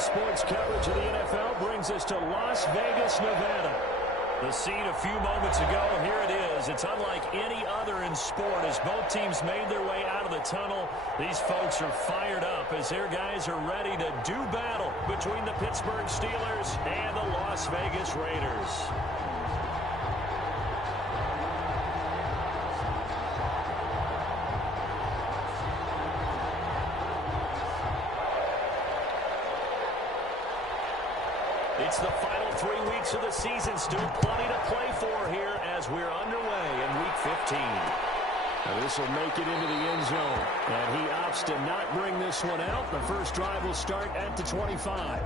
sports coverage of the NFL brings us to Las Vegas, Nevada. The scene a few moments ago, here it is. It's unlike any other in sport. As both teams made their way out of the tunnel, these folks are fired up as their guys are ready to do battle between the Pittsburgh Steelers and the Las Vegas Raiders. It's the final 3 weeks of the season. Still plenty to play for here as we're underway in Week 15. Now this will make it into the end zone. And he opts to not bring this one out. The first drive will start at the 25.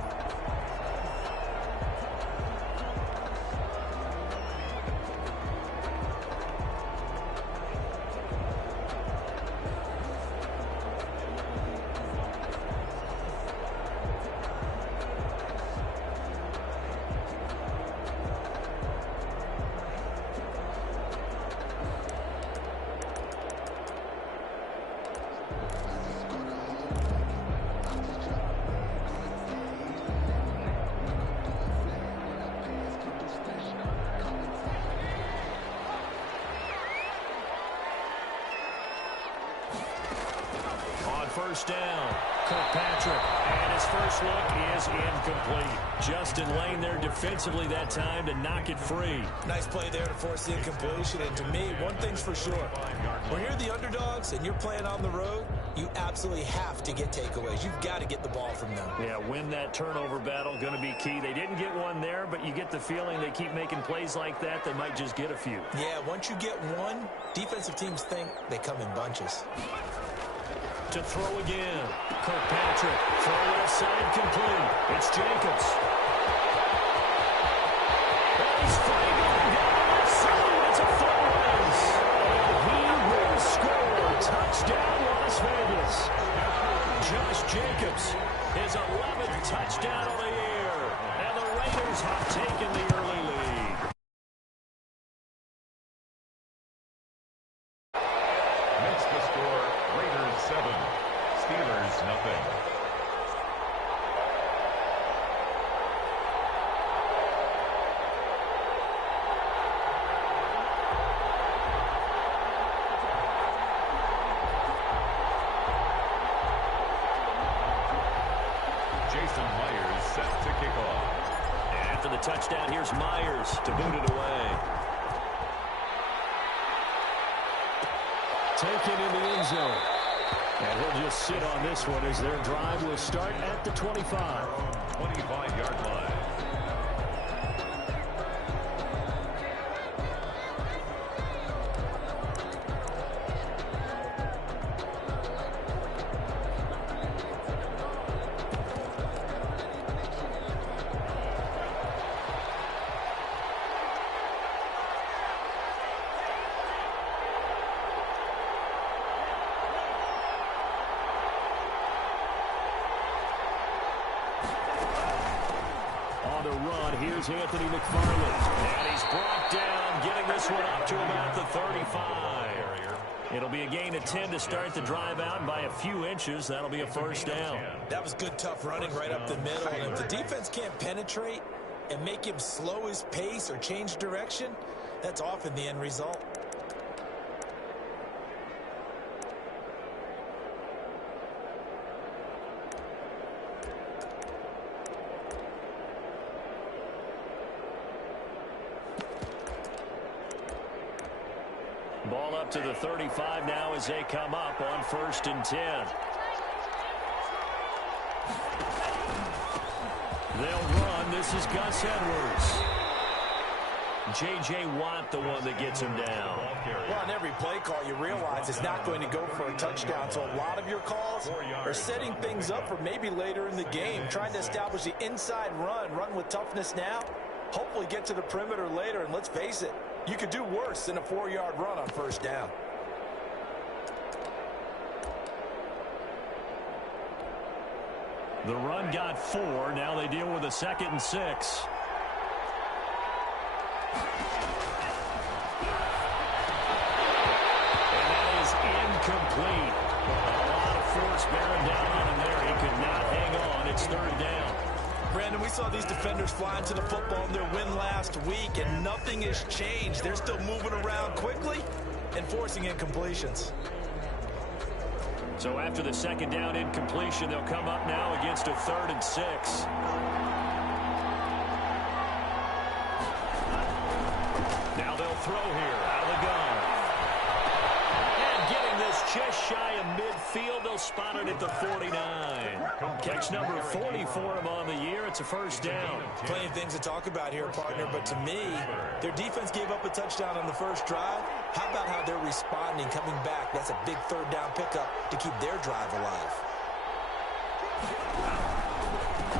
First down, Kirkpatrick, and his first look is incomplete. Justin Lane there defensively that time to knock it free. Nice play there to force the incompletion, and to me, one thing's for sure. When you're the underdogs and you're playing on the road, you absolutely have to get takeaways. You've got to get the ball from them. Yeah, win that turnover battle, going to be key. They didn't get one there, but you get the feeling they keep making plays like that, they might just get a few. Yeah, once you get one, defensive teams think they come in bunches. To throw again. Kirkpatrick. Throw left side complete. It's Jacobs. And he's going down the left side. It's a foot race. And he will score. Touchdown, Las Vegas. Josh Jacobs, his 11th touchdown of the year. And the Raiders have taken the early lead. Makes the score Raiders 7, Steelers nothing. Jason Myers set to kick off. After the touchdown, here's Myers to boot it away. Taken in the end zone. And he'll just sit on this one as their drive will start at the 25. 25-yard line. Here's Anthony McFarland. And he's brought down, getting this one up to about the 35. It'll be a gain of 10 to start the drive out, and by a few inches, that'll be a first down. That was good, tough running right up the middle. And if the defense can't penetrate and make him slow his pace or change direction, that's often the end result. Ball up to the 35 now as they come up on 1st and 10. They'll run. This is Gus Edwards. J.J. Watt, the one that gets him down. Well, on every play call, you realize it's not going to go for a touchdown. So a lot of your calls are setting things up for maybe later in the game, trying to establish the inside run with toughness now, hopefully get to the perimeter later. And let's face it, you could do worse than a 4-yard run on 1st down. The run got 4. Now they deal with a 2nd and 6. And that is incomplete. A lot of force bearing down on him there. He could not hang on. It's third down. Brandon, we saw these defenders flying to the football in their win last week, and nothing has changed. They're still moving around quickly and forcing incompletions. So after the second down incompletion, they'll come up now against a 3rd and 6. Now they'll throw here out of the gun. And getting this just shy of midfield, they'll spot it at the 49. Catch number 40 for him on the year. It's a first down. Plenty of things to talk about here, partner, but to me, their defense gave up a touchdown on the first drive. How about how they're responding, coming back? That's a big third down pickup to keep their drive alive.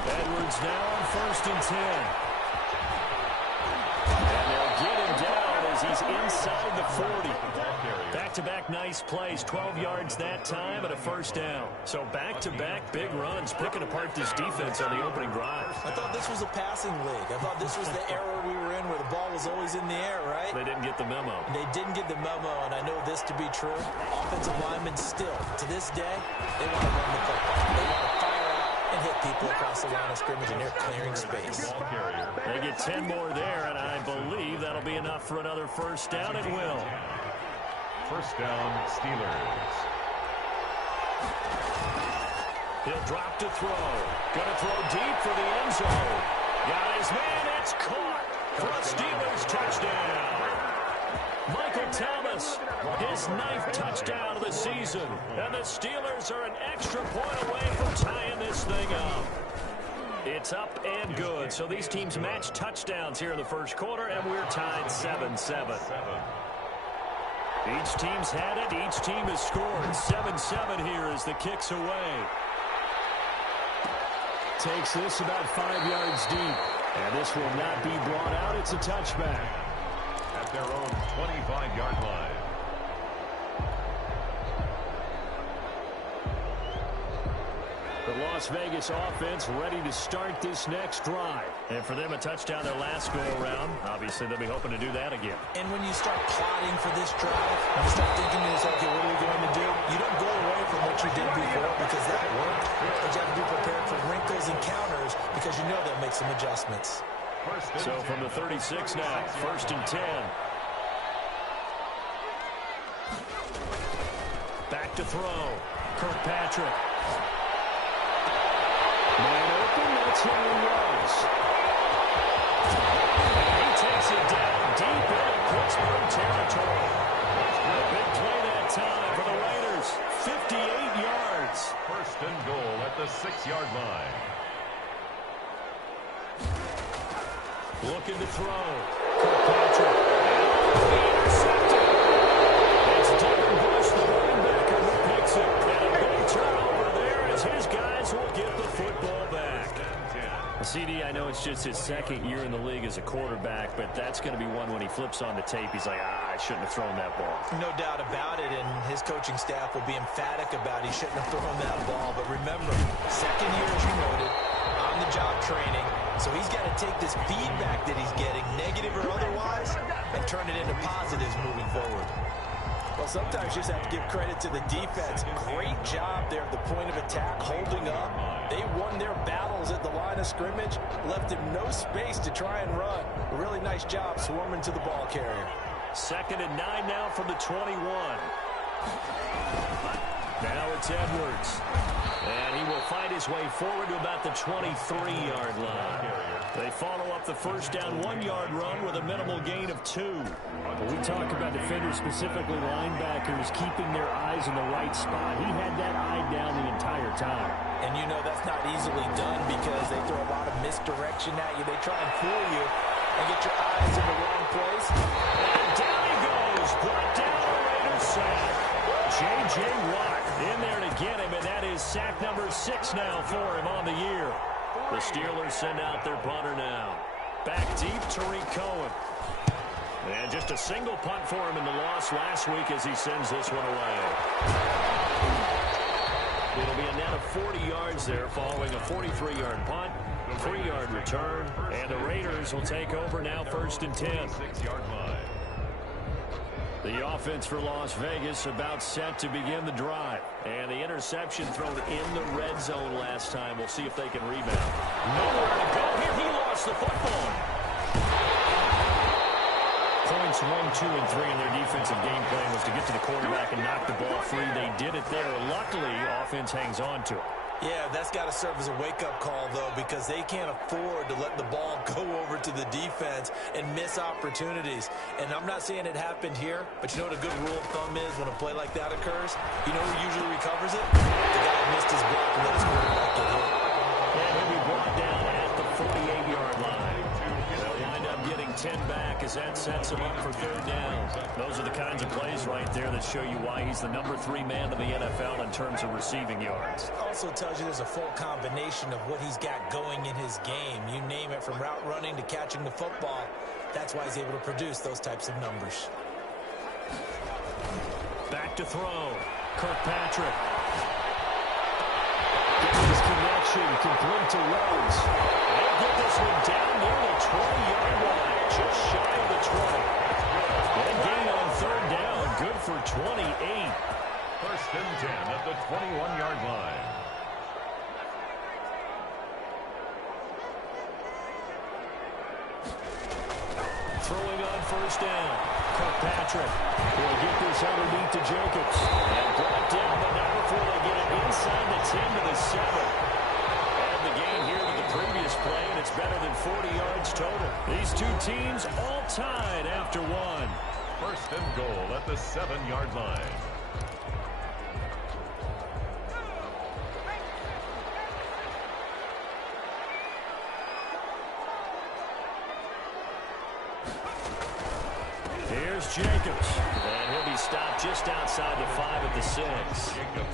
Edwards now on 1st and 10. And they'll get him down as he's inside the 40. Back-to-back nice plays, 12 yards that time and a first down. So back-to-back big runs, picking apart this defense on the opening drive. I thought this was a passing league. I thought this was the era we were in where the ball was always in the air, right? They didn't get the memo. They didn't get the memo, and I know this to be true. Offensive linemen still, to this day, they want to run the football. They want to fire out and hit people across the line of scrimmage, and they're clearing space. They get 10 more there, and I believe that'll be enough for another first down. It will. First down, Steelers. He'll drop to throw. Gonna throw deep for the end zone. Got his man. It's caught for a Steelers touchdown. Michael Thomas, his 9th touchdown of the season. And the Steelers are an extra point away from tying this thing up. It's up and good. So these teams match touchdowns here in the first quarter, and we're tied 7-7. Each team's had it. Each team has scored. 7-7 here as the kick's away. Takes this about 5 yards deep. And this will not be brought out. It's a touchback. At their own 25-yard line. The Las Vegas offense ready to start this next drive. And for them, a touchdown their last go-around. Obviously, they'll be hoping to do that again. And when you start plotting for this drive, when you start thinking to yourself, okay, what are we going to do? You don't go away from what you did before because that worked. But you have to be prepared for wrinkles and counters because you know they'll make some adjustments. So from the 36 now, 1st and 10. Back to throw. Kirkpatrick. Man open, that's who he was. And he takes it down deep in Pittsburgh territory. A big play that time for the Raiders. 58 yards. First and goal at the 6-yard line. Looking to throw. Kirkpatrick. Intercepted. It's Devin Bush, the running back, who picks it. And a big turnover there as his guys will get the football back. CD, I know it's just his 2nd year in the league as a quarterback, but that's going to be one when he flips on the tape. He's like, I shouldn't have thrown that ball. No doubt about it, and his coaching staff will be emphatic about he shouldn't have thrown that ball. But remember, 2nd year, as you noted, on-the-job training. So he's got to take this feedback that he's getting, negative or otherwise, and turn it into positives moving forward. Well, sometimes you just have to give credit to the defense. Great job there at the point of attack, holding up. They won their battles at the line of scrimmage, left him no space to try and run. A really nice job swarming to the ball carrier. 2nd and 9 now from the 21. Now it's Edwards. And he will fight his way forward to about the 23-yard line. They follow up the first down 1-yard run with a minimal gain of 2. When we talk about defenders, specifically linebackers, keeping their eyes in the right spot, he had that eye down the entire time. And you know that's not easily done because they throw a lot of misdirection at you. They try and fool you and get your eyes in the wrong place. And down he goes. Brought down a Raiders sack. J.J. Watt in there to get him, and that is sack number 6 now for him on the year. The Steelers send out their punter now. Back deep, Tariq Cohen. And just a single punt for him in the loss last week as he sends this one away. It'll be a net of 40 yards there following a 43-yard punt, 3-yard return, and the Raiders will take over now 1st and 10. 6-yard line. The offense for Las Vegas about set to begin the drive. And the interception thrown in the red zone last time. We'll see if they can rebound. Nowhere to go here. He lost the football. Points 1, 2, and 3 in their defensive game plan was to get to the quarterback and knock the ball free. They did it there. Luckily, offense hangs on to it. Yeah, that's got to serve as a wake-up call, though, because they can't afford to let the ball go over to the defense and miss opportunities. And I'm not saying it happened here, but you know what a good rule of thumb is when a play like that occurs? You know who usually recovers it? The guy who missed his block and let his quarterback get hit. And he'll be brought down at the 48-yard line. They'll wind up getting 10 back as that sets him up for third down. Those are the kinds of plays right there that show you why he's the number 3 man in the NFL in terms of receiving yards. Also tells you there's a full combination of what he's got going in his game. You name it, from route running to catching the football. That's why he's able to produce those types of numbers. Back to throw. Kirkpatrick. Gets his connection complete to Rhodes. They'll get this one down near the 20-yard line, just shy of the 20. And gain on third down, good for 28. First and 10 at the 21-yard line. Throwing on first down. Kirkpatrick will get this underneath to Jacobs. And brought down, but now before they get it inside the 10 to the 7. And the gain here to the previous play, and it's better than 40 yards total. These two teams all tied after one. First and goal at the 7-yard line. Here's Jacobs. And he'll be stopped just outside the 5 at the 6.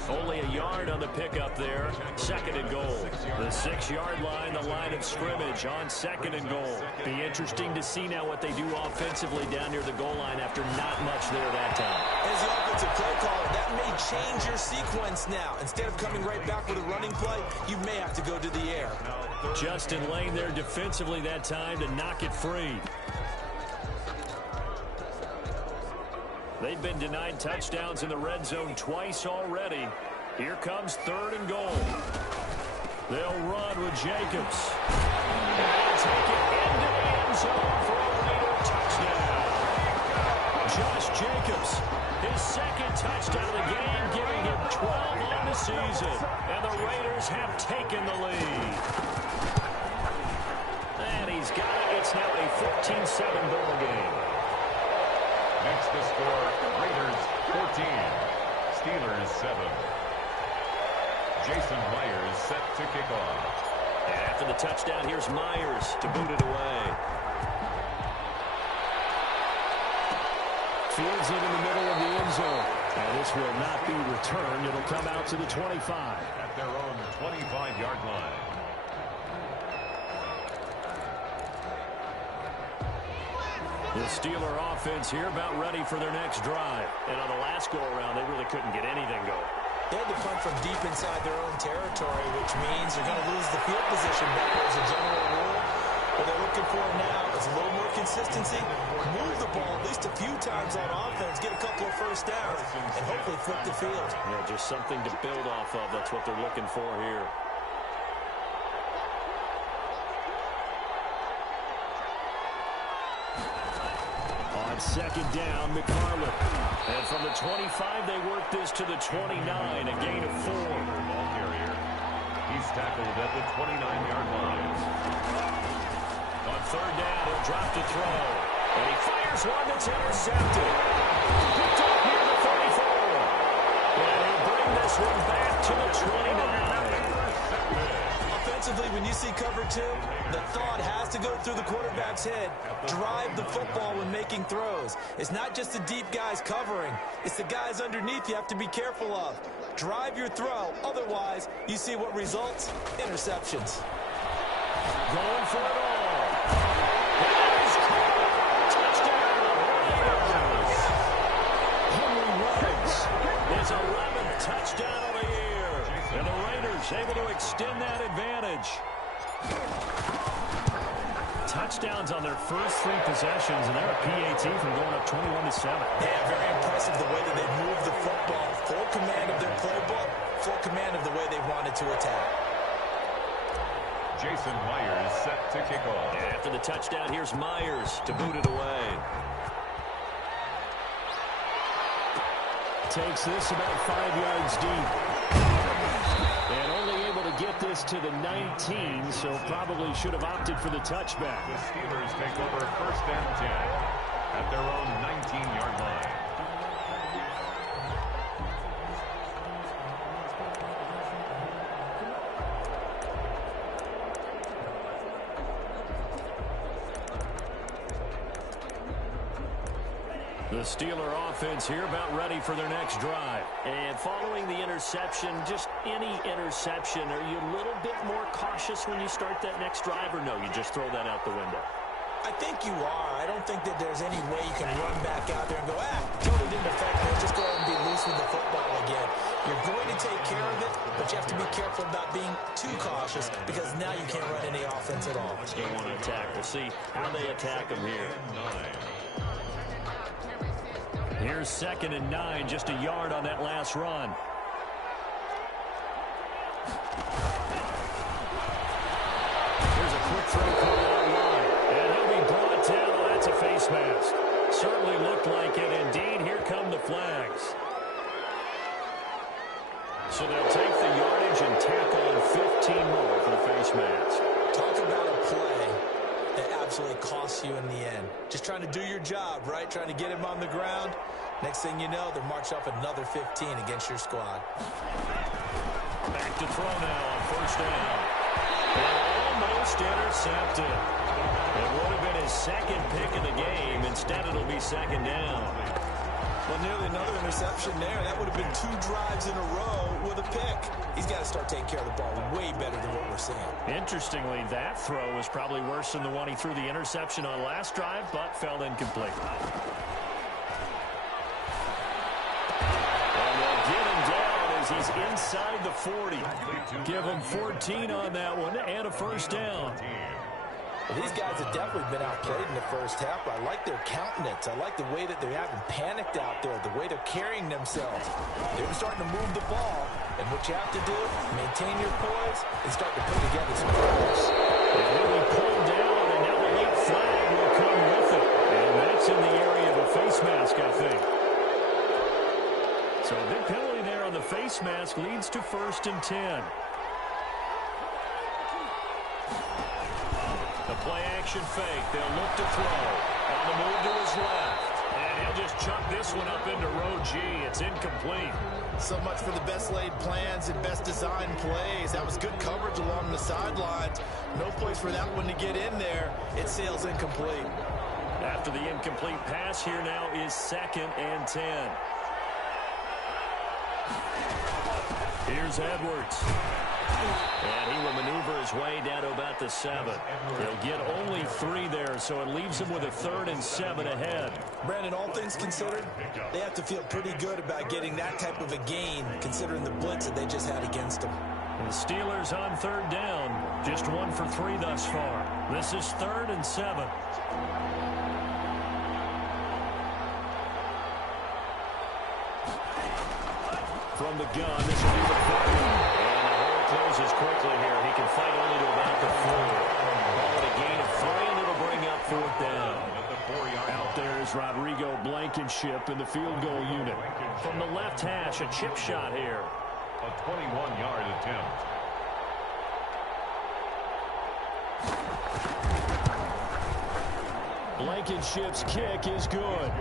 Only a yard on the pickup there. Second and goal. The 6-yard line, the line of scrimmage on second and goal. Be interesting to see now what they do offensively down near the goal line after not much there that time. As the offensive play caller, that may change your sequence now. Instead of coming right back with a running play, you may have to go to the air. Justin Lane there defensively that time to knock it free. They've been denied touchdowns in the red zone twice already. Here comes third and goal. They'll run with Jacobs. And they'll take it into the end zone for a Raider touchdown. Josh Jacobs, his second touchdown of the game, giving him 12 on the season. And the Raiders have taken the lead. And he's got it. It's now a 14-7 ball game. Next to score, Raiders 14, Steelers 7. Jason Myers set to kick off. And after the touchdown, here's Myers to boot it away. Fields it in the middle of the end zone. And this will not be returned. It'll come out to the 25. At their own 25-yard line. The Steeler offense here about ready for their next drive. And on the last go-around, they really couldn't get anything going. They had to punt from deep inside their own territory, which means they're going to lose the field position better as a general rule. What they're looking for now is a little more consistency, move the ball at least a few times on offense, get a couple of first downs, and hopefully flip the field. Yeah, just something to build off of. That's what they're looking for here. On second down, McFarland. And from the 25, they work this to the 29, a gain of 4. Ball carrier. He's tackled at the 29-yard line. On third down, he'll drop to throw. And he fires one that's intercepted. Picked up near the 34. And he'll bring this one back to the 29. Offensively, when you see cover 2, the thought has to go through the quarterback's head. Drive the football when making throws. It's not just the deep guys covering. It's the guys underneath you have to be careful of. Drive your throw. Otherwise, you see what results? Interceptions. Going for it all. Touchdown, Raiders. Henry Ruggs, his 11th touchdown of the year. And the Raiders able to extend that advantage. touchdowns on their first 3 possessions, and they're a PAT from going up 21-7. Yeah, very impressive the way that they moved the football. Full command of their playbook, full command of the way they wanted to attack. Jason Myers set to kick off. After the touchdown, here's Myers to boot it away. Takes this about 5 yards deep. And only able to get this to the 19, so probably should have opted for the touchback. The Steelers take over 1st and 10 at their own 19-yard line. The Steeler offense here about ready for their next drive. And following the interception, just any interception, are you a little bit more cautious when you start that next drive, or no, you just throw that out the window? I think you are. I don't think that there's any way you can run back out there and go, totally didn't affect me. Just go ahead and be loose with the football again. You're going to take care of it, but you have to be careful about being too cautious because now you can't run any offense at all. They want to attack. We'll see how they attack them here. Here's 2nd and 9, just a yard on that last run. Here's a quick throw coming online. And he'll be brought down. Oh, that's a face mask. Certainly looked like it. Indeed, here come the flags. So they'll take the yardage and tack on 15 more for the face mask. Talk about a play that absolutely costs you in the end. Just trying to do your job, right? Trying to get him on the ground. Next thing you know, they're marched up another 15 against your squad. Back to throw now on 1st down. And almost intercepted. It would have been his 2nd pick of the game. Instead, it'll be 2nd down. Well, nearly another interception there. That would have been 2 drives in a row with a pick. He's got to start taking care of the ball way better than what we're seeing. Interestingly, that throw was probably worse than the one he threw the interception on last drive, but fell incomplete. He's inside the 40. Give him 14 on that one and a 1st down. Well, these guys have definitely been outplayed in the first half. I like their countenance. I like the way that they haven't panicked out there, the way they're carrying themselves. They're starting to move the ball. And what you have to do, maintain your poise and start to put together some plays. And he'll be pulled down, and now the late flag will come with it. And that's in the area of a face mask, I think. So a big penalty there on the face mask leads to 1st and 10. The play-action fake. They'll look to throw. On the move to his left. And he'll just chuck this one up into row G. It's incomplete. So much for the best laid plans and best designed plays. That was good coverage along the sidelines. No place for that one to get in there. It sails incomplete. After the incomplete pass, here now is 2nd and 10. Here's Edwards. And he will maneuver his way down to about the 7. He'll get only 3 there, so it leaves him with a 3rd and 7 ahead. Brandon, all things considered, they have to feel pretty good about getting that type of a gain, considering the blitz that they just had against them. And the Steelers on 3rd down, just 1 for 3 thus far. This is 3rd and 7. From the gun, this will be the 40. And the hole closes quickly here. He can fight only to about the 4. Ball at a gain of 3, and it'll bring up 4th down. Out there is Rodrigo Blankenship in the field goal unit. From the left hash, a chip shot here. A 21-yard attempt. Blankenship's kick is good.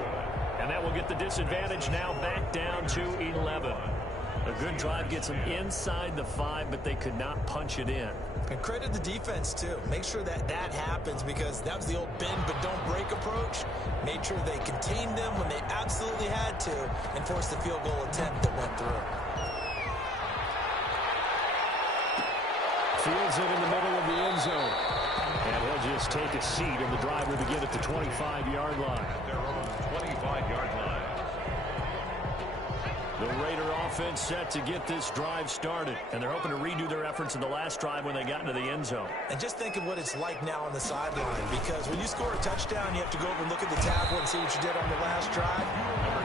And that will get the disadvantage now back down to 11. A good drive gets them inside the 5, but they could not punch it in. And credit the defense, too. Make sure that that happens because that was the old bend but don't break approach. Made sure they contained them when they absolutely had to and forced the field goal attempt that went through. Fields it in the middle of the end zone. And he'll just take a seat, and the drive will begin at the 25-yard line. Their own 25-yard line. The Raider offense set to get this drive started. And they're hoping to redo their efforts in the last drive when they got into the end zone. And just think of what it's like now on the sideline, because when you score a touchdown, you have to go over and look at the tablet and see what you did on the last drive.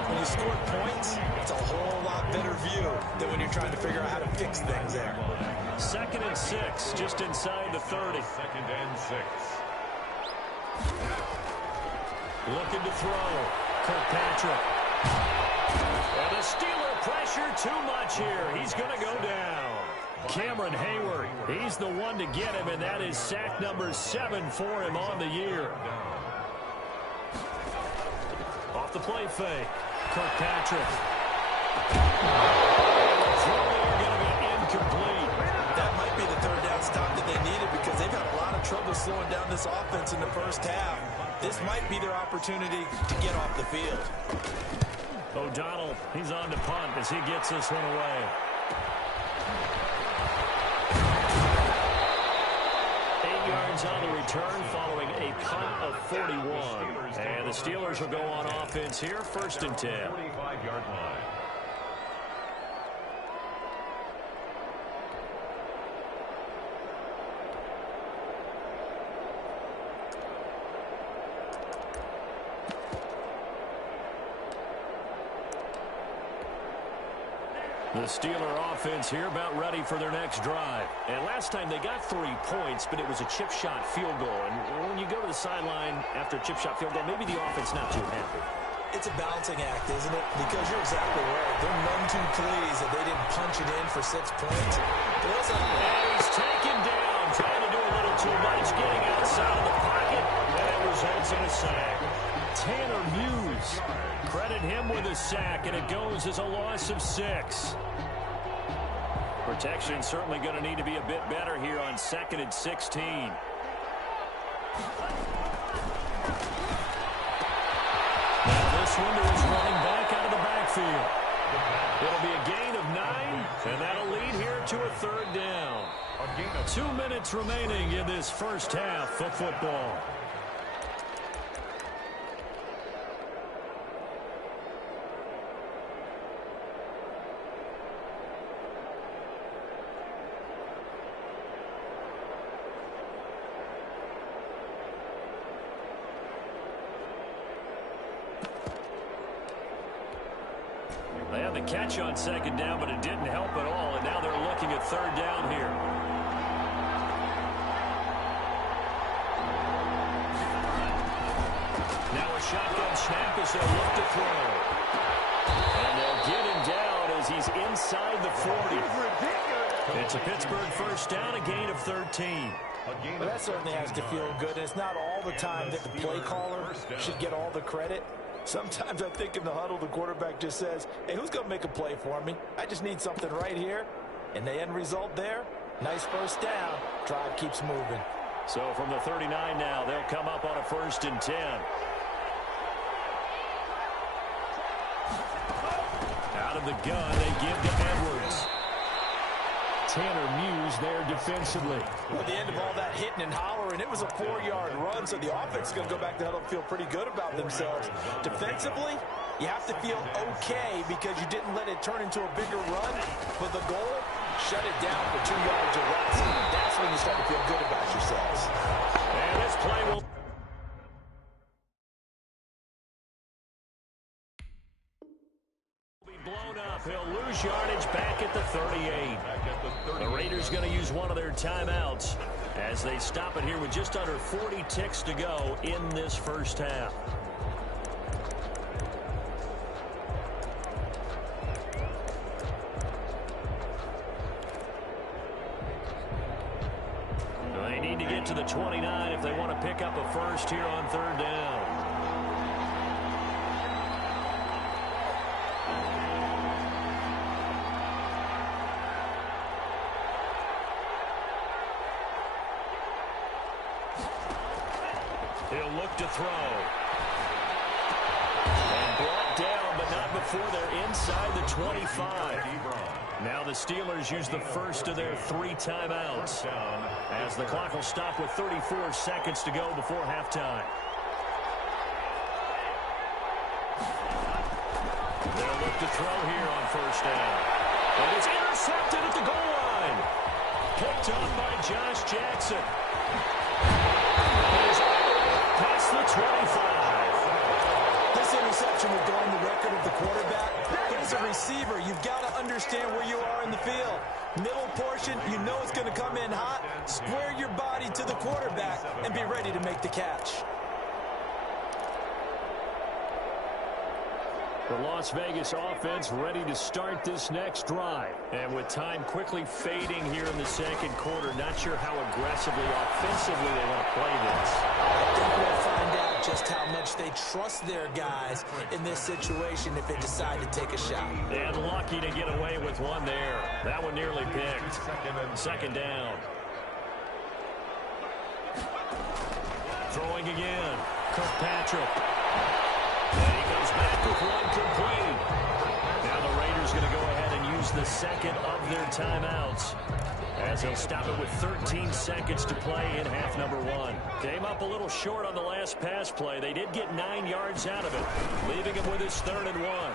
When you score points, it's a whole lot better view than when you're trying to figure out how to fix things there. 2nd and 6, just inside the 30. 2nd and 6. Looking to throw. Kirkpatrick. And the Steeler pressure too much here. He's going to go down. Cameron Hayward, he's the one to get him, and that is sack number 7 for him on the year. Off the play fake. Kirkpatrick. Throw there going to be incomplete. That might be the 3rd down stop that they needed, because they've had a lot of trouble slowing down this offense in the first half. This might be their opportunity to get off the field. O'Donnell, he's on to punt as he gets this one away. On the return following a punt of 41. And the Steelers will go on offense here, 1st and 10. 45-yard line. The Steeler offense here about ready for their next drive. And last time they got 3 points, but it was a chip shot field goal. And when you go to the sideline after a chip shot field goal, maybe the offense not too happy. It's a balancing act, isn't it? Because you're exactly right. They're none too pleased that they didn't punch it in for 6 points. And he's taken down, trying to do a little too much, getting outside of the pocket, and it results in a sack. Tanner Muse, credit him with a sack, and it goes as a loss of 6. Protection certainly going to need to be a bit better here on 2nd and 16. Now this one is running back out of the backfield. It'll be a gain of 9, and that'll lead here to a 3rd down. 2 minutes remaining in this first half of football. They had the catch on 2nd down, but it didn't help at all, and now they're looking at 3rd down here. Now a shotgun snap as they'll look to throw. And they'll get him down as he's inside the 40. It's a Pittsburgh 1st down, a gain of 13. Well, that certainly has to feel good. And it's not all the time that the play caller should get all the credit. Sometimes I think in the huddle, the quarterback just says, hey, who's going to make a play for me? I just need something right here. And the end result there, nice 1st down. Drive keeps moving. So from the 39 now, they'll come up on a 1st and 10. Out of the gun, they give to Edwards. Tanner Muse there defensively. Well, at the end of all that hitting and hollering, it was a 4-yard run, so the offense is going to go back to huddle and feel pretty good about themselves. Defensively, you have to feel okay because you didn't let it turn into a bigger run. But the goal, shut it down for 2 yards or less. That's when you start to feel good about yourselves. And this play will be blown up. He'll lose yardage back at the 38. The Raiders going to use one of their timeouts as they stop it here with just under 40 ticks to go in this first half. They need to get to the 29 if they want to pick up a first here on 3rd down. He'll look to throw. And brought down, but not before they're inside the 25. Now the Steelers use the first of their 3 timeouts as the clock will stop with 34 seconds to go before halftime. They'll look to throw here on first down. And it's intercepted at the goal line. Picked up by Josh Jackson. He's past the 25. This interception will go on the record of the quarterback. But as a receiver, you've got to understand where you are in the field. Middle portion, you know it's going to come in hot. Square your body to the quarterback and be ready to make the catch. The Las Vegas offense ready to start this next drive. And with time quickly fading here in the second quarter, not sure how aggressively, offensively they want to play this. They're going to find out just how much they trust their guys in this situation if they decide to take a shot. And lucky to get away with one there. That one nearly picked. Second down. Throwing again. Kirkpatrick. And he goes back with one complete. Now the Raiders going to go ahead and use the second of their timeouts, as they'll stop it with 13 seconds to play in half number one. Came up a little short on the last pass play. They did get 9 yards out of it, leaving him with his 3rd and 1.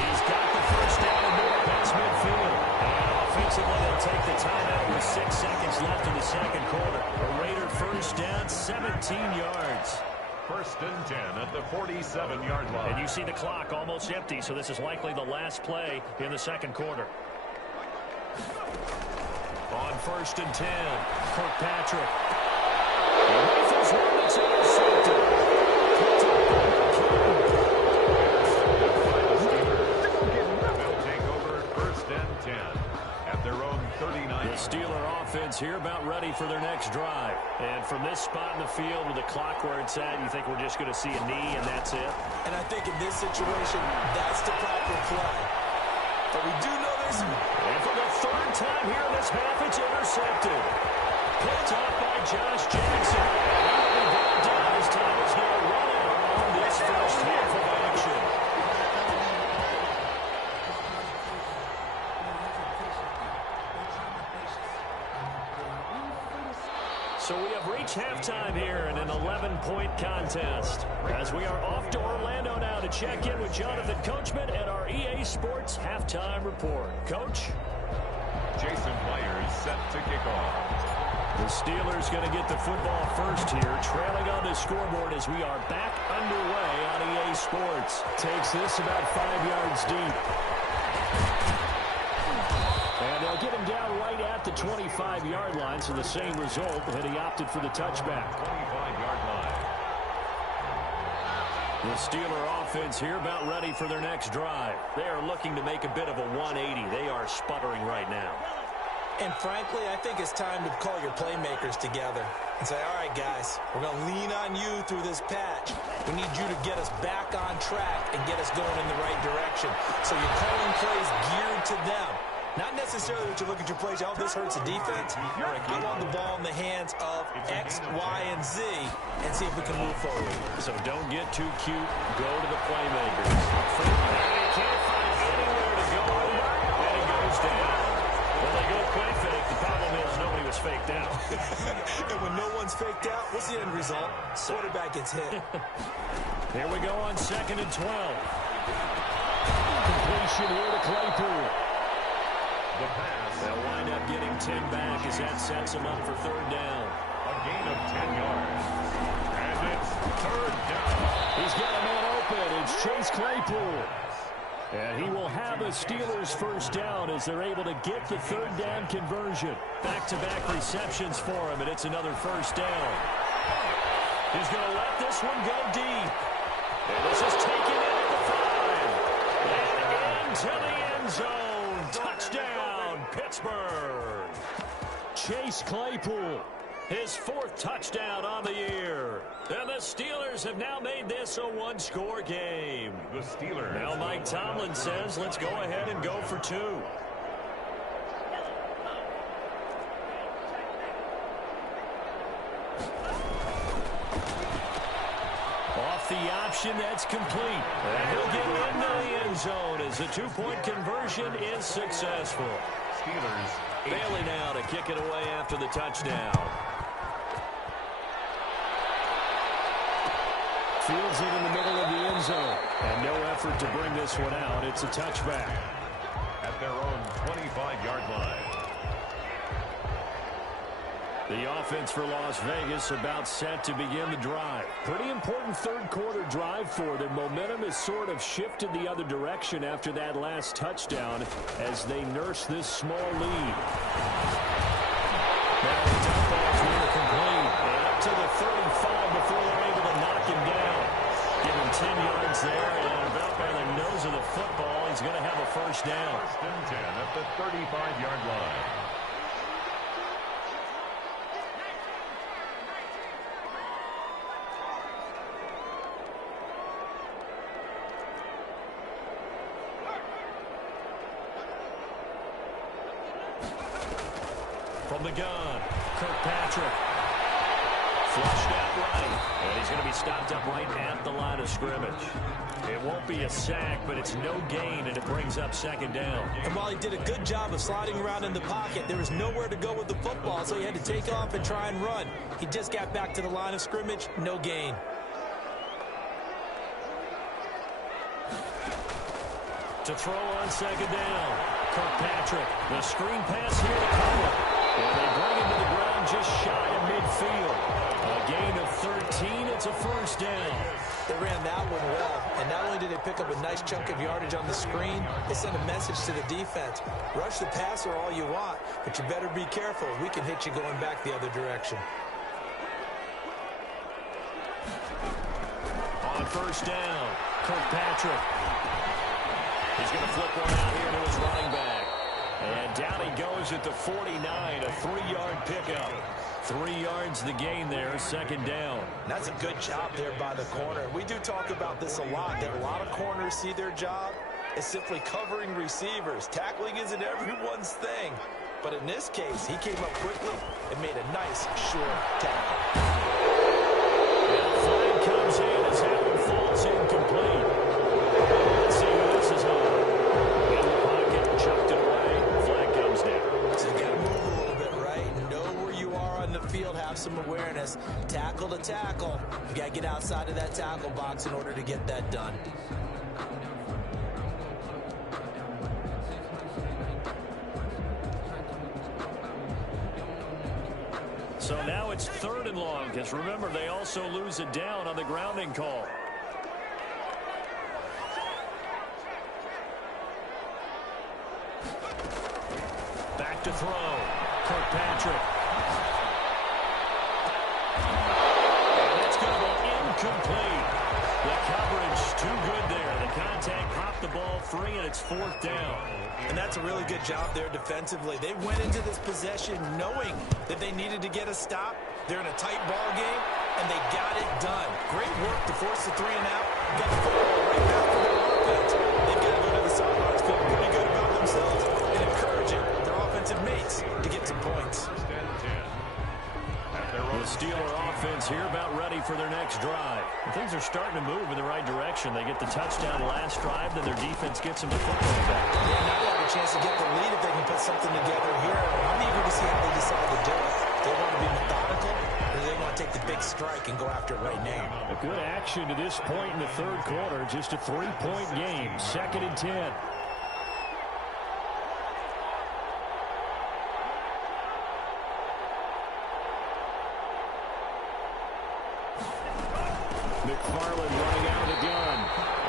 He's got the first down and more past midfield. And offensively, they'll take the timeout with 6 seconds left in the second quarter. A Raider first down, 17 yards. First and 10 at the 47-yard line. And you see the clock almost empty, so this is likely the last play in the second quarter. On first and 10, Kirkpatrick. He rifles one that's intercepted. They'll take over first and 10 at their own 39. The Steeler offense here about ready for their next drive. And from this spot in the field with the clock where it's at, you think we're just going to see a knee and that's it? And I think in this situation, that's the proper play. But we do know there's... And for the 3rd time here in this half, it's intercepted. Picked off by Josh Jackson. He will be brought down as time is now running on this first half of action. So we have reached halftime here in an 11-point contest, as we are off to Orlando now to check in with Jonathan Coachman at our EA Sports Halftime Report. Coach? Jason Myers set to kick off. The Steelers going to get the football first here, trailing on the scoreboard as we are back underway on EA Sports. Takes this about 5 yards deep. And they'll get him down right at the 25-yard line, so the same result, but he opted for the touchback. 25-yard line. The Steeler offense here about ready for their next drive. They are looking to make a bit of a 180. They are sputtering right now. And frankly, I think it's time to call your playmakers together and say, all right, guys, we're going to lean on you through this patch. We need you to get us back on track and get us going in the right direction. So you're calling plays geared to them. Not necessarily that you look at your plays, oh, this hurts the defense. I want the ball in the hands of X, Y, and Z and see if we can move forward. So don't get too cute. Go to the playmakers. He can't find anywhere to go, and he goes down. Well, they go play fake. The problem is nobody was faked out. And when no one's faked out, what's the end result? Quarterback gets hit. Here we go on 2nd and 12. Completion here to Claypool. The pass. They'll wind up getting 10 back as that sets them up for 3rd down. A gain of 10 yards. And it's 3rd down. He's got a man open. It's Chase Claypool. And he will have a Steelers first down as they're able to get the 3rd down conversion. Back-to-back receptions for him, and it's another first down. He's going to let this one go deep. And this is taken in at the 5. And into the end zone. Touchdown, Pittsburgh. Chase Claypool, his 4th touchdown on the year. And the Steelers have now made this a 1-score game. The Steelers. Now Mike Tomlin says, let's go ahead and go for 2. Off the option, that's complete. And he'll get into the end zone as the 2-point conversion is successful. Steelers. Bailey now to kick it away after the touchdown. Fields it in the middle of the end zone. And no effort to bring this one out. It's a touchback. At their own 25-yard line. The offense for Las Vegas about set to begin the drive. Pretty important third-quarter drive for them. Momentum has sort of shifted the other direction after that last touchdown as they nurse this small lead. Now the dump ball's near complete. And up to the 35 before they're able to knock him down. Give him 10 yards there, and about by the nose of the football, he's going to have a first down. First and 10 at the 35-yard line. From the gun, Kirkpatrick. Flushed out right. And he's going to be stopped up right at the line of scrimmage. It won't be a sack, but it's no gain, and it brings up second down. And while he did a good job of sliding around in the pocket, there was nowhere to go with the football, so he had to take off and try and run. He just got back to the line of scrimmage, no gain. To throw on second down, Kirkpatrick. The screen pass here to Cutler. And they bring him to the ground just shy of midfield. A gain of 13, it's a first down. They ran that one well, and not only did they pick up a nice chunk of yardage on the screen, they sent a message to the defense. Rush the passer all you want, but you better be careful. We can hit you going back the other direction. On first down, Kirkpatrick. He's going to flip one out here to his running back. And down he goes at the 49, a 3-yard pickup. 3 yards the gain there, second down. That's a good job there by the corner. We do talk about this a lot, that a lot of corners see their job as simply covering receivers. Tackling isn't everyone's thing. But in this case, he came up quickly and made a nice, short tackle. And the flag comes in as that one falls incomplete. Let's see who this is on. In the pocket, chucked it away. Flag comes down. So you got to move a little bit, right? Know where you are on the field, have some awareness. Tackle to tackle. You got to get outside of that tackle box in order to get that done. So now it's 3rd and long, because remember, they also lose it down on the grounding call. Back to throw. Kirkpatrick. And it's going to go incomplete. The coverage too good there. The contact popped the ball free, and it's 4th down. And that's a really good job there defensively. They went into this possession knowing that they needed to get a stop. They're in a tight ball game, and they got it done. Great work to force the 3 and out. Got the football right back to their offense. They've got to go to the sidelines feeling pretty good about themselves and encouraging their offensive mates to get some points. The Steeler offense here about ready for their next drive. And things are starting to move in the right direction. They get the touchdown last drive, then their defense gets them the football back. Yeah, now they have a chance to get the lead if they can put something together here. I'm eager to see how they decide to do it. They want to be methodical, or they want to take the big strike and go after it right now. A good action to this point in the 3rd quarter. Just a 3-point game. 2nd and 10. McFarland running out of the gun.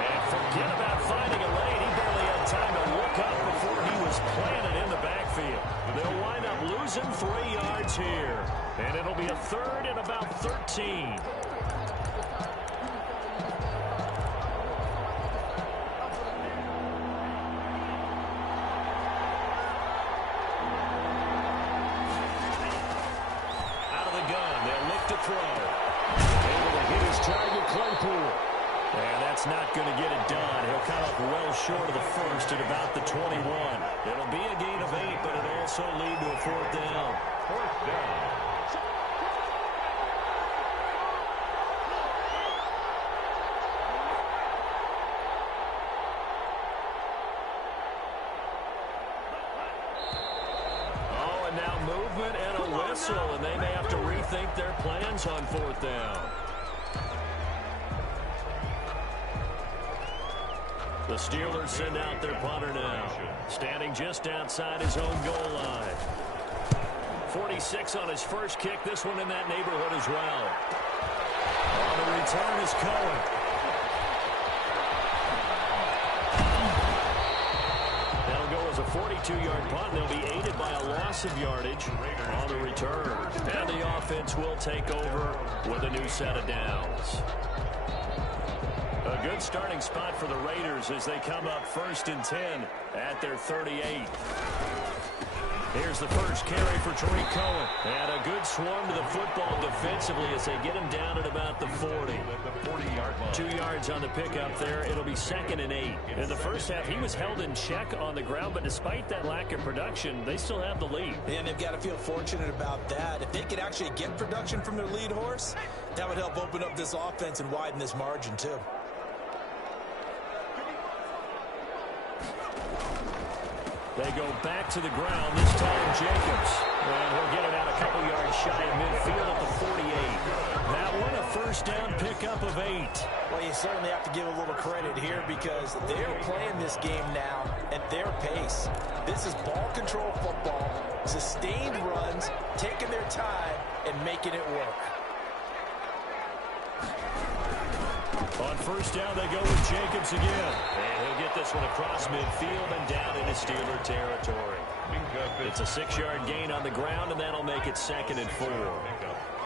And forget about finding a lane. He barely had time to look up before he was planted in the backfield. They'll wind up losing 3 yards here. And it'll be a 3rd and about 13. Out of the gun. They'll look to throw. Able to hit his target, Claypool. And that's not going to get it done. He'll come up well short of the first at about the 21. It'll be a gain of 8, but it'll also lead to a 4th down. 4th down. Oh, and now movement and a whistle, and they may have to rethink their plans on 4th down. The Steelers send out their punter now, standing just outside his own goal line. 46 on his first kick. This one in that neighborhood as well. On the return is Cohen. That'll go as a 42-yard punt. They'll be aided by a loss of yardage on the return. And the offense will take over with a new set of downs. A good starting spot for the Raiders as they come up 1st and 10 at their 38. Here's the first carry for Tariq Cohen. And a good swarm to the football defensively as they get him down at about the 40. 2 yards on the pickup there. It'll be 2nd and 8. In the first half, he was held in check on the ground, but despite that lack of production, they still have the lead. And they've got to feel fortunate about that. If they could actually get production from their lead horse, that would help open up this offense and widen this margin too. They go back to the ground, this time Jacobs. And he'll get it out a couple yards shy of midfield at the 48. That one a first down pickup of 8. Well, you certainly have to give a little credit here because they're playing this game now at their pace. This is ball control football, sustained runs, taking their time, and making it work. On first down, they go with Jacobs again. And he'll get this one across midfield and down into Steeler territory. It's a 6-yard gain on the ground, and that'll make it 2nd and 4.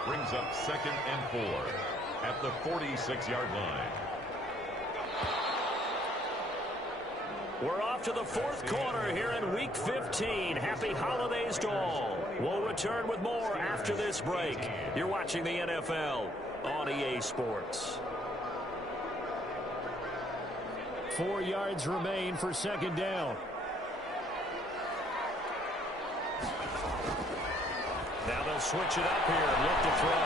Brings up 2nd and 4 at the 46-yard line. We're off to the 4th quarter here in Week 15. Happy holidays to all. We'll return with more after this break. You're watching the NFL on EA Sports. 4 yards remain for 2nd down. Now they'll switch it up here and look to throw.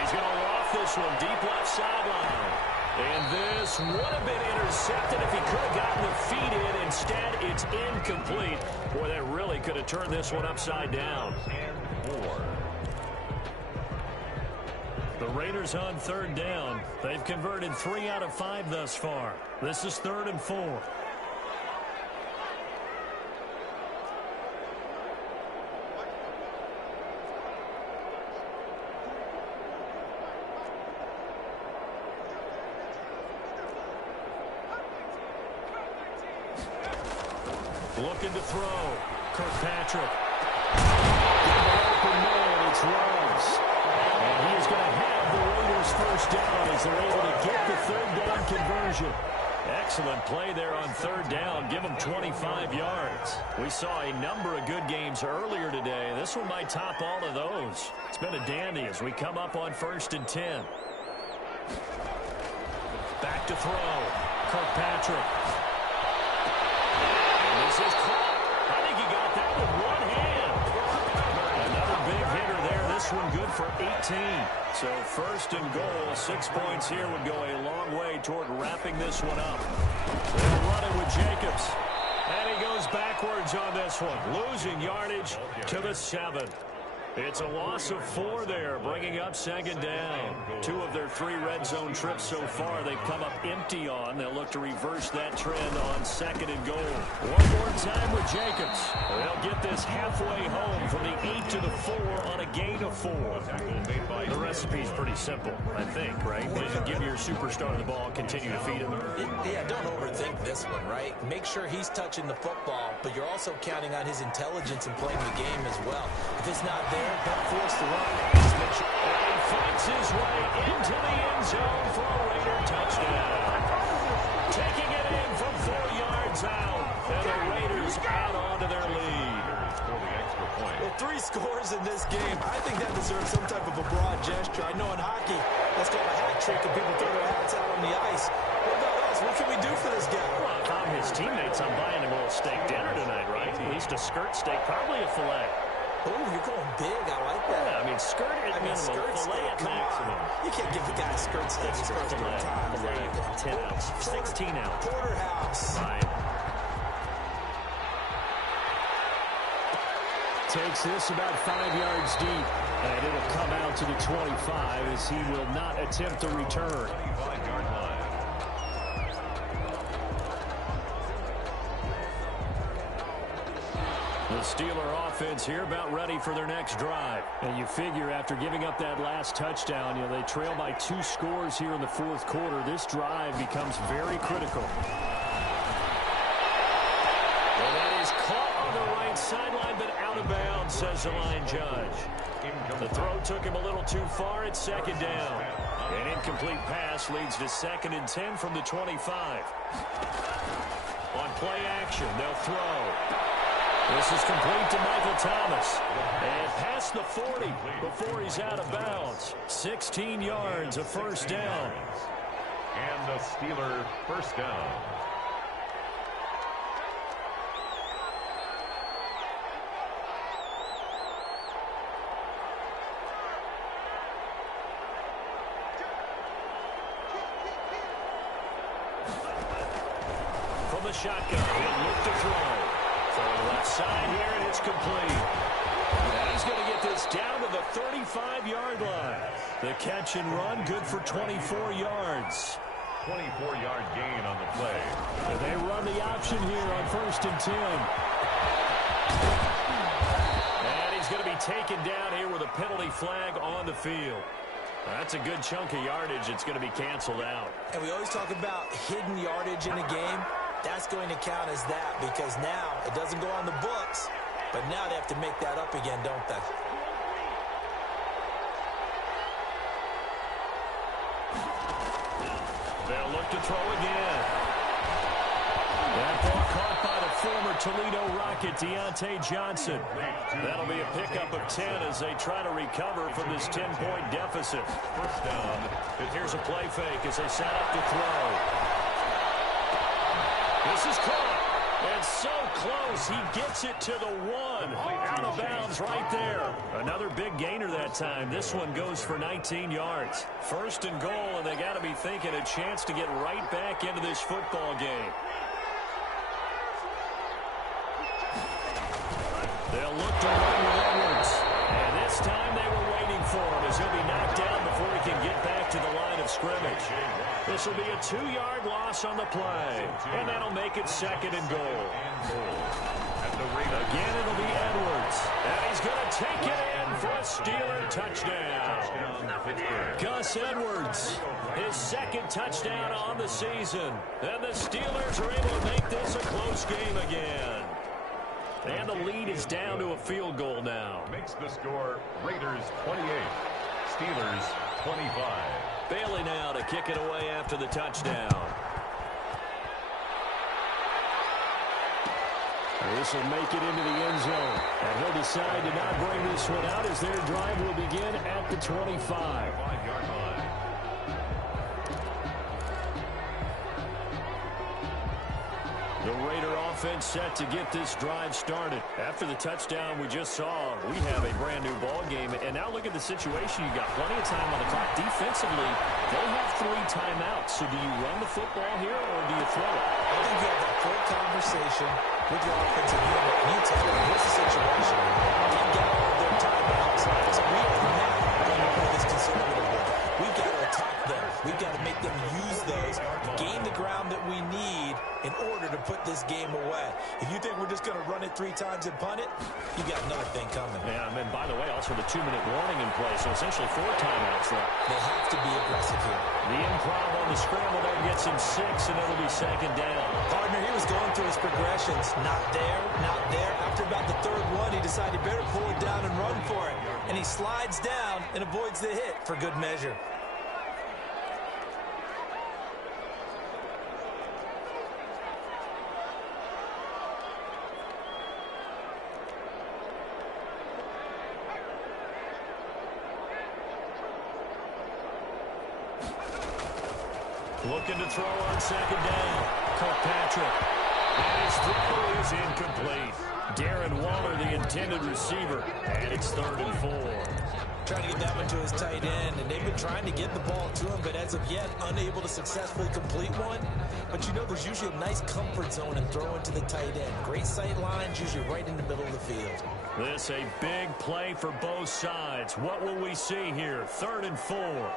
He's going to loft this one deep left sideline. And this would have been intercepted if he could have gotten the feet in. Instead, it's incomplete. Boy, that really could have turned this one upside down. And 4. The Raiders on 3rd down. They've converted 3 out of 5 thus far. This is 3rd and 4. Looking to throw. Kirkpatrick. Open man, it's Ruggs. And he is going to have the Raiders first down as they're able to get the 3rd down conversion. Excellent play there on 3rd down. Give them 25 yards. We saw a number of good games earlier today. This one might top all of those. It's been a dandy as we come up on 1st and 10. Back to throw. Kirkpatrick. And this is caught. I think he got that with one hand. Another big hitter there. This one good for 18. So 1st and goal, 6 points here would go a long way toward wrapping this one up. They'll run it with Jacobs. And he goes backwards on this one, losing yardage to the 7. It's a loss of 4 there, bringing up 2nd down. 2 of their 3 red zone trips so far they've come up empty on. They'll look to reverse that trend on 2nd and goal. One more time with Jacobs. They'll get this halfway home from the 8 to the 4 on a gain of 4. The recipe's pretty simple, I think, right? Just give your superstar the ball and continue to feed him. Yeah, don't overthink this one, right? Make sure he's touching the football, but you're also counting on his intelligence in playing the game as well. If it's not there, don't force the run. Just make sure. And he fights his way into the end zone for a Raider touchdown. Taking it in from 4 yards out. And the Raiders add on to their lead. Well, 3 scores in this game. I think that deserves some type of a broad gesture. I know in hockey, that's called a hat trick, and people throw their hats out on the ice. What about us? What can we do for this guy? Well, if I'm his teammates, I'm buying him a little steak dinner tonight, right? At least a skirt steak, probably a filet. Oh, you're going big. I like that. Yeah, I mean, skirt at minimum, skirt filet steak, at come maximum. on. You can't give the guy a skirt steak his first 3 times. Filet, 10 ounce, 16 ounce. Porterhouse. Fine. Takes this about 5 yards deep, and it'll come out to the 25 as he will not attempt to return. The Steeler offense here about ready for their next drive. And you figure after giving up that last touchdown, they trail by 2 scores here in the fourth quarter. This drive becomes very critical. And that is caught on the right sideline, but out of bounds, says the line judge. The throw took him a little too far at second down. An incomplete pass leads to 2nd and 10 from the 25. On play action, they'll throw. This is complete to Michael Thomas. And past the 40 before he's out of bounds. 16 yards, a first down. And the Steeler first down. From the shotgun, he'll look to throw. From the left side here, and it's complete. And he's going to get this down to the 35-yard line. The catch and run, good for 24 yards. 24-yard gain on the play. And they run the option here on 1st and 10. And he's going to be taken down here with a penalty flag on the field. That's a good chunk of yardage. It's going to be canceled out. And we always talk about hidden yardage in a game. That's going to count as that because now it doesn't go on the books, but now they have to make that up again, don't they? They'll look to throw again. That ball caught by the former Toledo Rocket, Deontay Johnson. That'll be a pickup of 10 as they try to recover from this 10-point deficit. First down. Here's a play fake as they set up to throw. This is caught. And so close, he gets it to the 1. Out of bounds right there. Another big gainer that time. This one goes for 19 yards. 1st and goal, and they got to be thinking a chance to get right back into this football game. They'll look to run with Edwards. And this time they were waiting for him as he'll be knocked down before he can get back to the line of scrimmage. This will be a 2-yard loss on the play. And that'll make it 2nd and goal. Again, it'll be Edwards. And he's going to take it in for a Steeler touchdown. Gus Edwards, his 2nd touchdown on the season. And the Steelers are able to make this a close game again. And the lead is down to a field goal now. Makes the score Raiders 28, Steelers 25. Bailey now to kick it away after the touchdown. This will make it into the end zone. And he'll decide to not bring this one out as their drive will begin at the 25. 5-yard line. The Raider offense set to get this drive started. After the touchdown we just saw, we have a brand new ball game. And now look at the situation. You've got plenty of time on the clock. Defensively, they have 3 timeouts. So do you run the football here or do you throw it? I think you have that full conversation with your offensive unit. And you tell them, here's the situation. They get all of their timeouts. So we are not going to play this conservatively. We've got to attack them. We've got to make them use those, gain the ground that we need in order to put this game away. If you think we're just going to run it 3 times and punt it, you got another thing coming. Yeah, and by the way, also the 2-minute warning in play, so essentially 4 timeouts left. They have to be aggressive here. The improv on the scramble there gets him 6, and it'll be 2nd down. Partner, he was going through his progressions. Not there, not there. After about the 3rd one, he decided he better pull it down and run for it. And he slides down and avoids the hit for good measure. Looking to throw on 2nd down. Kirkpatrick. And his throw is incomplete. Darren Waller, the intended receiver. And it's 3rd and 4. Trying to get that one to his tight end, and they've been trying to get the ball to him, but as of yet, unable to successfully complete one. But you know there's usually a nice comfort zone in throwing to the tight end. Great sight lines, usually right in the middle of the field. This a big play for both sides. What will we see here? 3rd and 4.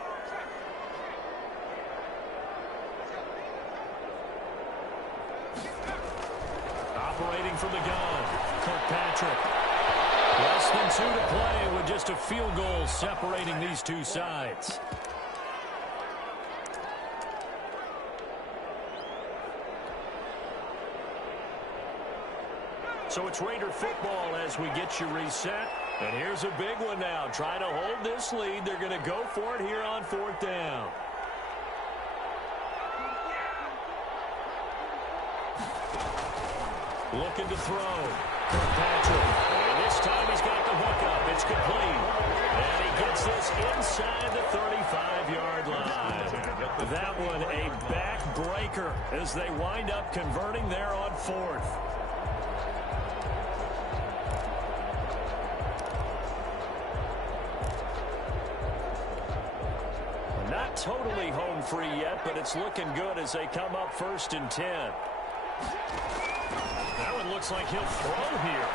Operating from the gun. Kirkpatrick. Less than 2 to play with just a field goal separating these two sides. So it's Raider football as we get you reset. And here's a big one now. Trying to hold this lead. They're going to go for it here on 4th down. Looking to throw. Kirkpatrick. And this time he's got the hook up. It's complete. And he gets this inside the 35-yard line. That one a backbreaker as they wind up converting there on 4th. Not totally home free yet, but it's looking good as they come up 1st and 10. That one looks like he'll throw here.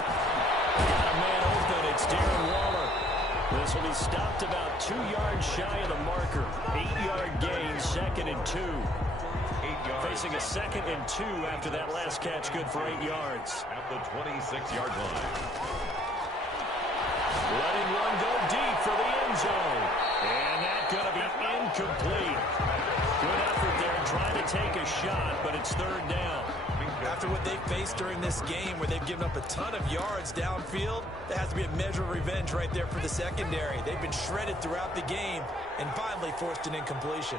Got a man open. It's Darren Waller. This will be stopped about 2 yards shy of the marker. 8-yard gain, 2nd and 2. Facing a 2nd and 2 after that last catch, good for 8 yards. At the 26-yard line. Letting one go deep for the end zone. And that's going to be incomplete. Good effort there trying to take a shot, but it's 3rd down. After what they've faced during this game where they've given up a ton of yards downfield, there has to be a measure of revenge right there for the secondary. They've been shredded throughout the game and finally forced an incompletion.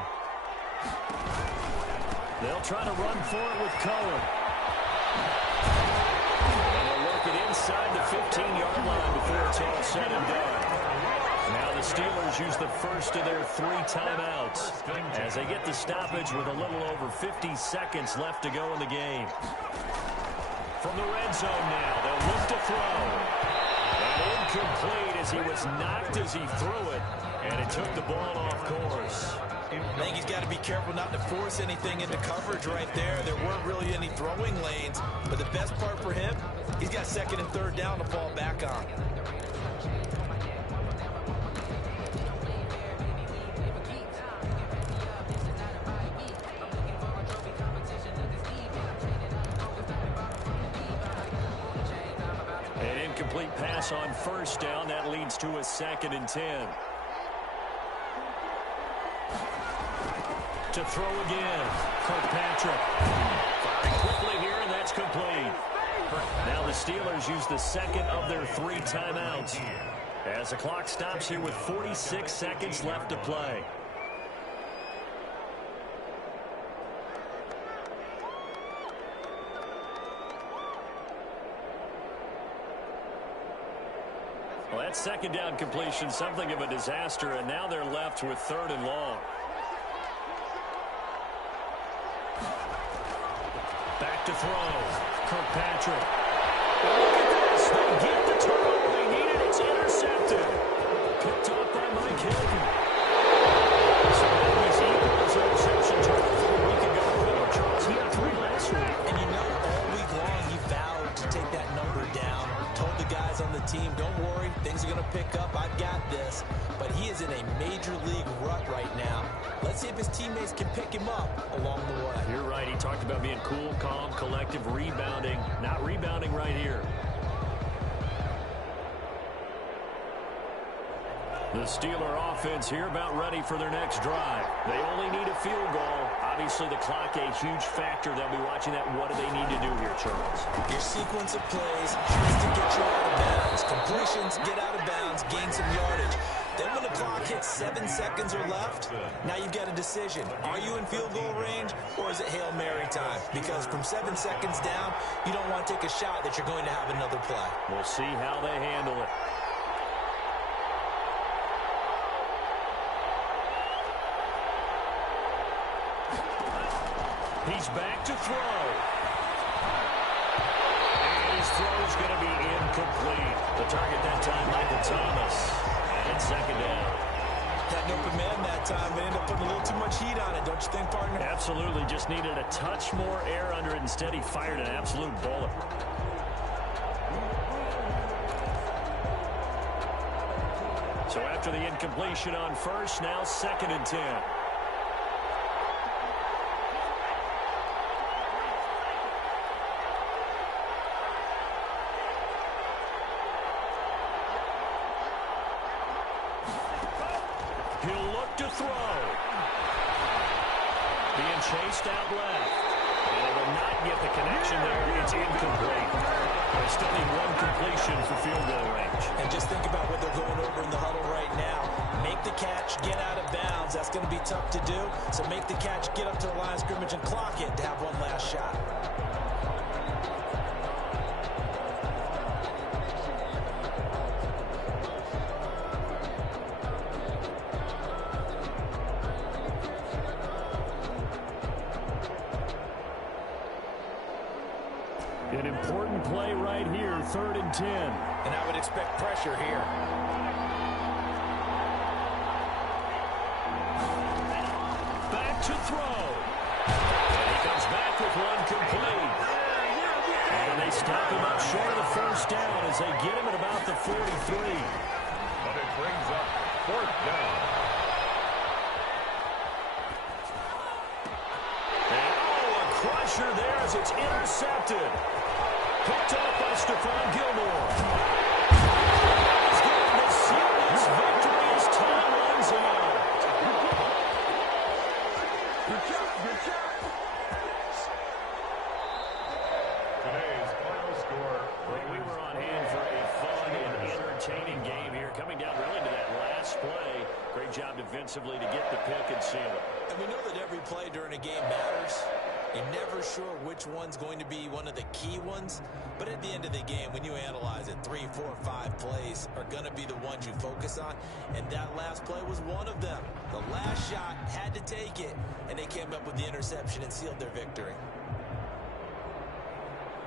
They'll try to run for it with Cohen. And they'll work it inside the 15-yard line before it's all said and done. Now the Steelers use the first of their 3 timeouts as they get the stoppage with a little over 50 seconds left to go in the game. From the red zone now, they'll look to throw. And incomplete as he was knocked as he threw it, and it took the ball off course. I think he's got to be careful not to force anything into coverage right there. There weren't really any throwing lanes, but the best part for him, he's got 2nd and 3rd down to fall back on. An incomplete pass on 1st down. That leads to a 2nd and 10. To throw again. Kirkpatrick. Firing quickly here, and that's complete. Now the Steelers use the 2nd of their 3 timeouts as the clock stops here with 46 seconds left to play. Well, that 2nd down completion, something of a disaster, and now they're left with 3rd and long. Back to throw. Kirkpatrick. Look at this. They get the turnover they needed. It's intercepted. Picked off by Mike Hilton. So that was equals interception total from a week ago. Charles, he had 3 last week. And you know, all week long he vowed to take that number down. Told the guys on the team, don't worry, things are going to pick up. I've got this. But he is in a major league rut right now. Let's see if his teammates can pick him up along the way. You're right. He talked about being cool, calm, collective, rebounding. Not rebounding right here. The Steeler offense here about ready for their next drive. They only need a field goal. Obviously, the clock a huge factor. They'll be watching that. What do they need to do here, Charles? Your sequence of plays has to get you out of bounds. Completions, get out of bounds, gain some yardage. Then when the clock hits 7 seconds or left, now you've got a decision. Are you in field goal range, or is it Hail Mary time? Because from 7 seconds down, you don't want to take a shot that you're going to have another play. We'll see how they handle it. He's back to throw. And his throw's going to be incomplete. The target that time, Michael Thomas. And it's 2nd down. Had an open man that time, but ended up putting a little too much heat on it, don't you think, partner? Absolutely. Just needed a touch more air under it. Instead, he fired an absolute bullet. So after the incompletion on 1st, now 2nd and 10. He'll look to throw. Being chased out left. And it will not get the connection there. It's incomplete. They still need one completion for field goal range. And just think about what they're going over in the huddle right now. Make the catch, get out of bounds. That's going to be tough to do. So make the catch, get up to the line of scrimmage, and clock it to have one last shot. An important play right here, 3rd and 10. And I would expect pressure here. Back to throw. And he comes back with one complete. And they stop him up short of the first down as they get him at about the 43. But it brings up 4th down. And a crusher there as it's intercepted. Picked up by Stephon Gilmore. He's going to seal this victory as time runs out. Good job. Today's final score. Well, we were on hand for a fun and entertaining game here. Coming down really to that last play. Great job defensively to get the pick and seal it. And we know that every play during a game matters. You're never sure which one's going to be one of the key ones. But at the end of the game, when you analyze it, 3, 4, 5 plays are going to be the ones you focus on. And that last play was one of them. The last shot had to take it. And they came up with the interception and sealed their victory.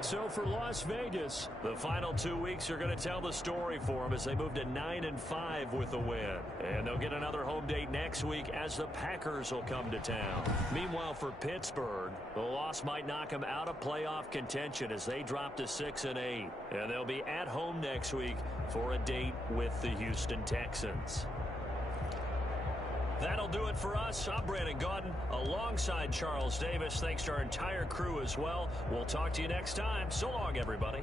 So for Las Vegas, the final 2 weeks are going to tell the story for them as they move to 9-5 with a win. And they'll get another home date next week as the Packers will come to town. Meanwhile, for Pittsburgh, the loss might knock them out of playoff contention as they drop to 6-8. And they'll be at home next week for a date with the Houston Texans. That'll do it for us. I'm Brandon Gaudin alongside Charles Davis. Thanks to our entire crew as well. We'll talk to you next time. So long, everybody.